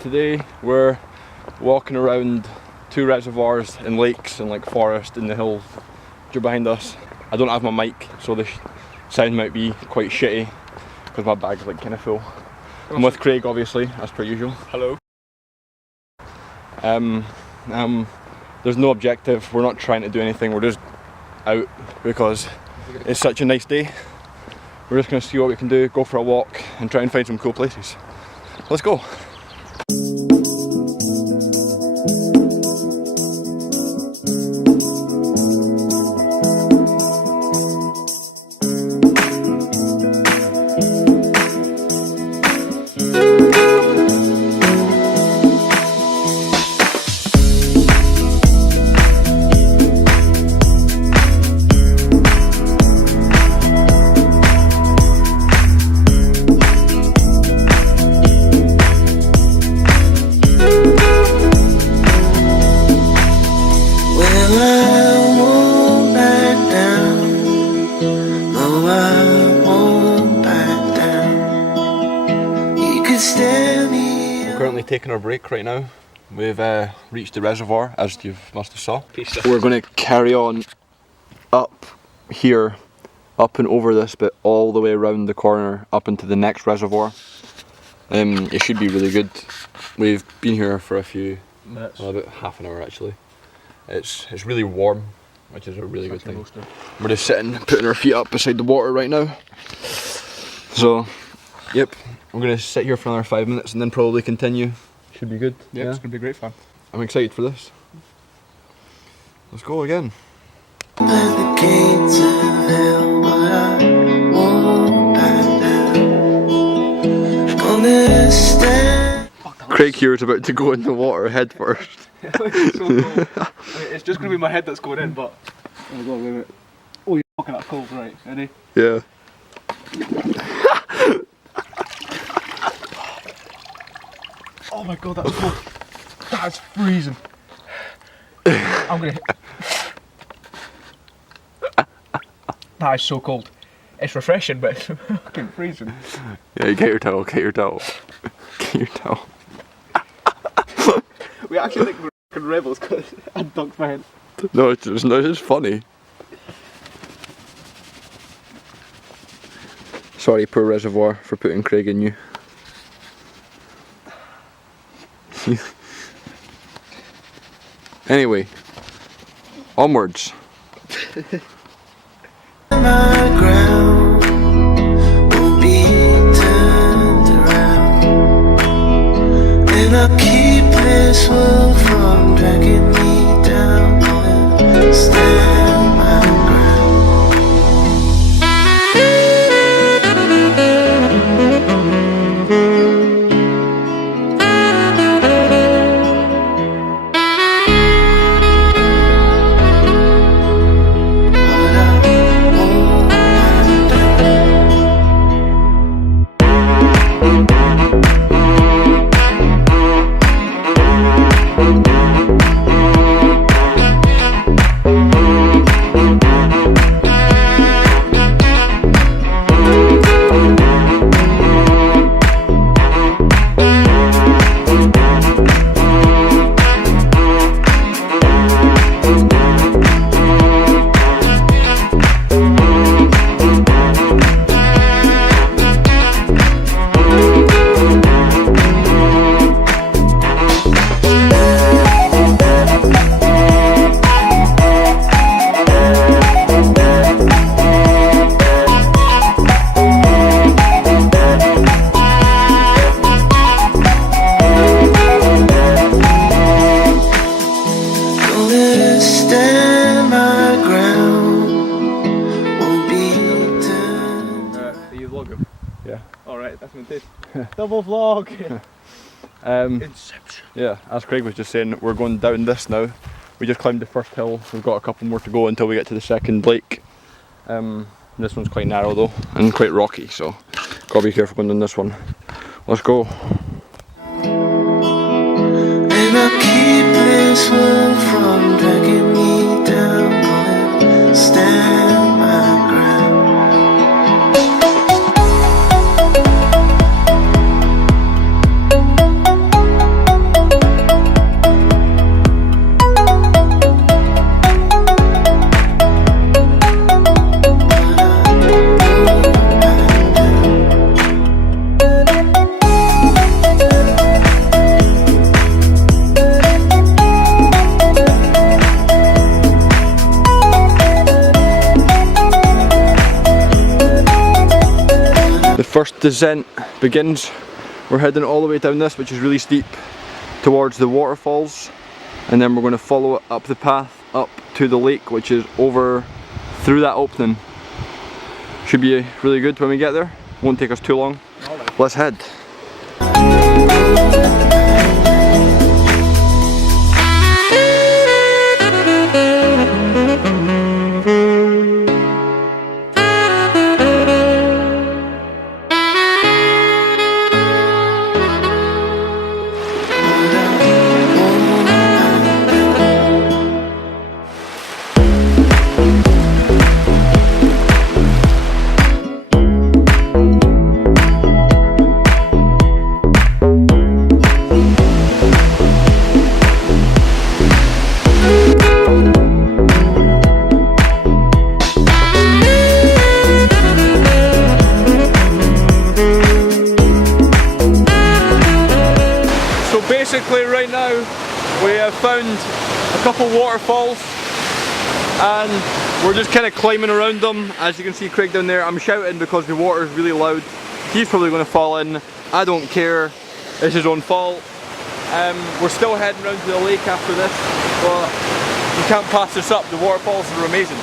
Today we're walking around two reservoirs and lakes and like forest in the hills which are behind us. I don't have my mic, so the sound might be quite shitty because my bag's like kind of full. I'm with Craig, obviously, as per usual. Hello. There's no objective. We're not trying to do anything. We're just out because it's such a nice day. We're just going to see what we can do, go for a walk and try and find some cool places. Let's go. Taking our break right now. We've reached the reservoir, as you must have saw. We're going to carry on up here, up and over this bit, all the way around the corner, up into the next reservoir. It should be really good. We've been here for a few minutes, about half an hour actually. It's really warm, which is a really good thing. We're just sitting, putting our feet up beside the water right now. So, yep, we're going to sit here for another 5 minutes and then probably continue. Should be good. Yep, yeah, it's going to be great fun. I'm excited for this. Let's go again. Craig here is about to go in the water head first. So cool. I mean, it's just going to be my head that's going in, but... Oh my god, wait a minute. Oh, you're fucking that cold, right? Ready? Yeah. Oh my god, that's cold. That's freezing. I'm gonna hit. That is so cold. It's refreshing, but it's fucking freezing. Yeah, get your towel, get your towel. Get your towel. We actually think we're fucking rebels because I dunked my head. No, it's just funny. Sorry, poor reservoir, for putting Craig in you. Anyway, onwards. My ground will be turned around, and I'll keep this world from dragging me down. Stand my ground. Double vlog! Inception. Yeah, as Craig was just saying, we're going down this now. We just climbed the first hill, we've got a couple more to go until we get to the second lake. This one's quite narrow though, and quite rocky, so gotta be careful going down this one. Let's go. And I'll keep this world from dragging me down, gonna stand my ground. first descent begins. We're heading all the way down this, which is really steep, towards the waterfalls, and then we're going to follow it up the path up to the lake, which is over through that opening. Should be really good when we get there. Won't take us too long. Let's head. Basically right now we have found a couple waterfalls and we're just kind of climbing around them. As you can see Craig down there, I'm shouting because the water is really loud. He's probably going to fall in. I don't care, it's his own fault. We're still heading around to the lake after this, but you can't pass this up. The waterfalls are amazing.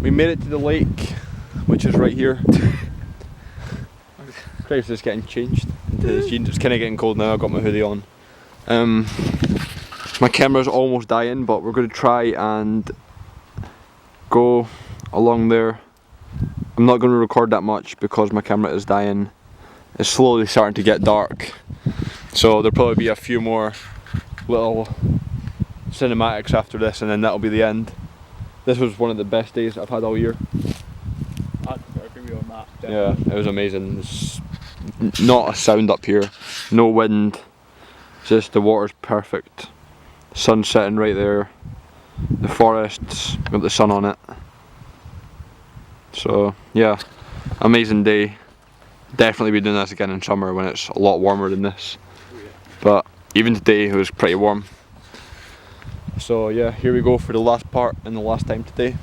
We made it to the lake, which is right here. Craig's just getting changed into his jeans. It's kind of getting cold now. I've got my hoodie on. My camera's almost dying, but we're going to try and go along there. I'm not going to record that much because my camera is dying. It's slowly starting to get dark, so there'll probably be a few more little cinematics after this, and then that'll be the end. This was one of the best days I've had all year. I'd agree with you on that. Definitely. Yeah, it was amazing. There's not a sound up here, no wind, just the water's perfect. Sun setting right there, the forests, got the sun on it. So yeah, amazing day. Definitely be doing this again in summer when it's a lot warmer than this. But even today it was pretty warm. So yeah, here we go for the last part and the last time today.